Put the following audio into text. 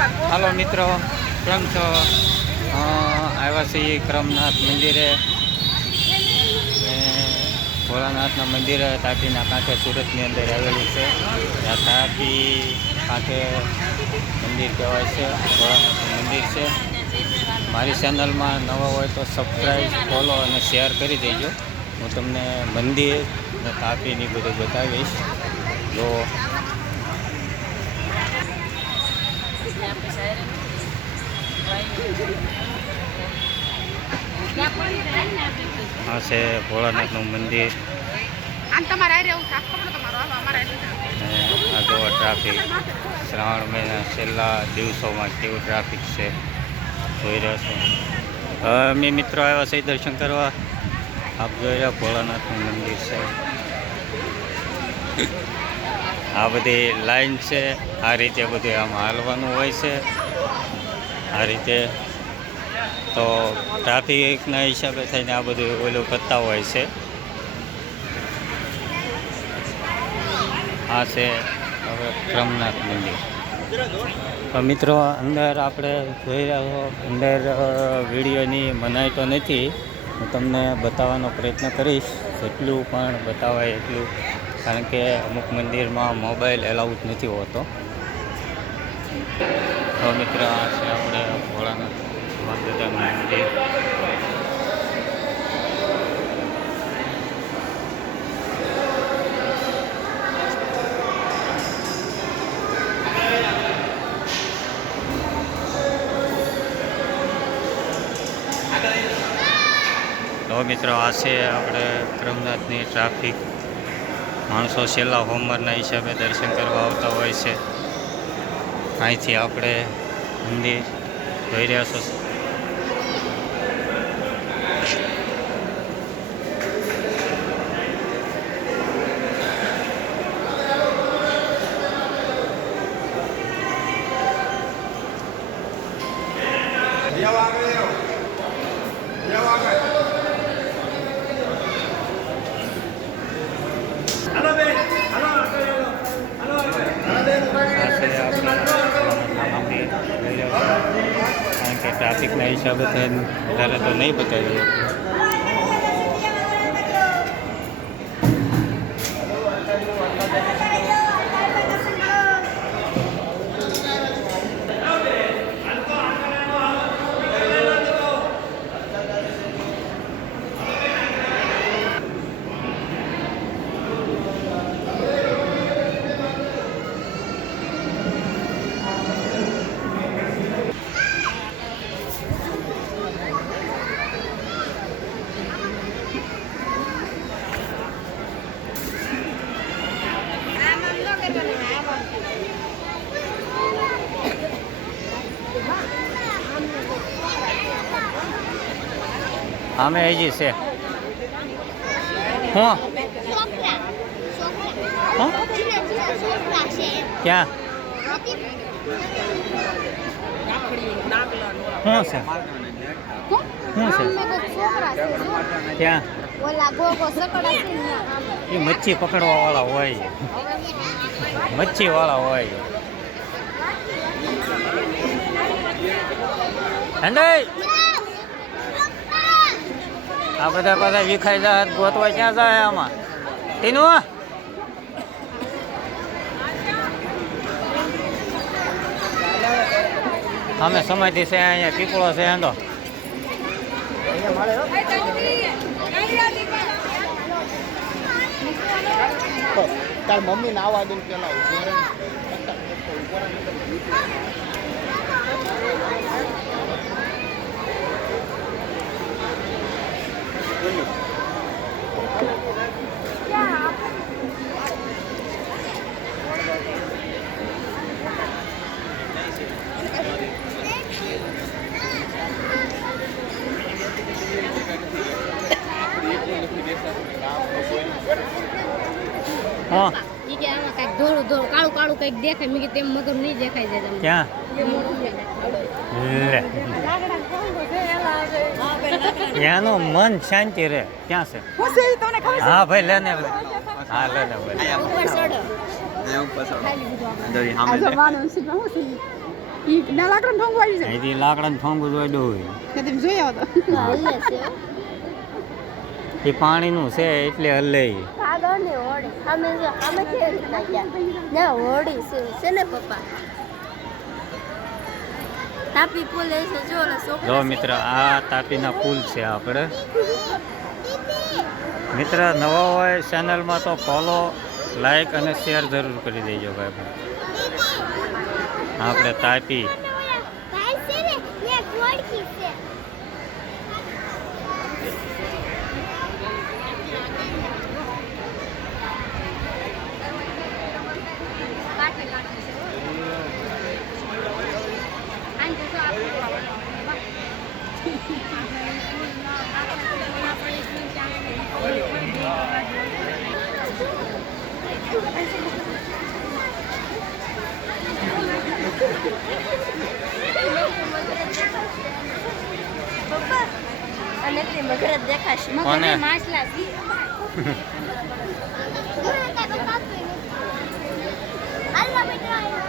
હાલો મિત્રો, કેમ છો? આવ્યા છીએ ક્રમનાથ મંદિરે. ભોળાનાથના મંદિરે તાપીના કાંઠે સુરતની અંદર આવેલું છે. ત્યાં તાપી કાંઠે મંદિર કહેવાય છે, ભોળાનાથનું મંદિર છે. મારી ચેનલમાં નવા હોય તો સબસ્ક્રાઈબ, ફોલો અને શેર કરી દેજો. હું તમને મંદિર અને તાપીની બધું બતાવીશ. જો આ છે ભોળાનાથનું મંદિર. આ જો ટ્રાફિક શ્રાવણ મહિના છેલ્લા દિવસોમાં કેવું ટ્રાફિક છે જોઈ રહ્યો છો. અમે મિત્રો આવ્યા છે દર્શન કરવા. આપ જોઈ રહ્યા ભોળાનાથનું મંદિર છે. આ બધી લાઈન છે. આ રીતે બધું આમ હાલવાનું હોય છે. આ રીતે તો ટ્રાફિકના હિસાબે થઈને આ બધું ઓલું કરતા હોય છે. આ છે હવે ક્રમનાથ મંદિર. તો મિત્રો અંદર આપણે જોઈ રહ્યા છો, અંદર વિડીયોની મનાઈ તો નથી. હું તમને બતાવવાનો પ્રયત્ન કરીશ, જેટલું પણ બતાવાય એટલું, કારણ કે અમુક મંદિરમાં મોબાઈલ એલાઉડ નથી હોતો. તો મિત્રો આ છે આપણે ભોળાનાથ મહાદેવનું મંદિર. તો મિત્રો આ છે આપણે ક્રમનાથની ટ્રાફિક. માણસો છેલ્લા હોમવારના હિસાબે દર્શન કરવા આવતા હોય છે. અહીંથી આપણે મંદિર જોઈ રહ્યા છો. કારણ કે ટ્રાફિકના હિસાબે થઈને વધારે તો નહીં બતાવી. અમે હજી છે હું ક્યાં શું છે ક્યાં એ મચ્છી પકડવા વાળા હોય, મચ્છી વાળા હોય. આ બધા પાછા વિખાઈ જાય, ગોતવા ક્યાં જાય આમાં ટીનું? અમે સમાધિ છે અહીંયા, પીપળો છે એંદો. તાર મમ્મી ના આવવા દે પેલા હા ઈ કે આમાં કઈક ધોળું ધોળું કાળું કાળું કઈક દેખાય. મેં તેમ મગર નહીં દેખાય છે તમને. ક્યાં લે એનું મન શાંતિ રહે. ક્યાં છે? હા ભાઈ લે ને. હા લે ને ભાઈ. ઉપર ચડો. ઉપર ચડો. ખાલી બધું આપણે. ઈ ના લાકડા ઠોંગ વાળી છે અહીંથી લાકડાનું થોંભું જોઈડું હોય કે તમે જોઈ આવો તો હલે છે એ પાણીનું છે એટલે હલે ઈ. આગળ ને હોડી અમે કેવી રીતના ગયા ના હોડી છે ને પપ્પા તાપી પુલ એ છે જો ઓલા જો છોકરા મિત્ર આ તાપીના પુલ છે આપણે મિત્ર નવા હોય ચેનલમાં તો ફોલો લાઈક અને શેર જરૂર કરી દેજો ભાઈ આપણે તાપી પપ્પા અને તે મગર જ દેખાશે કોને? મગર માછલા છે હાલો બેટા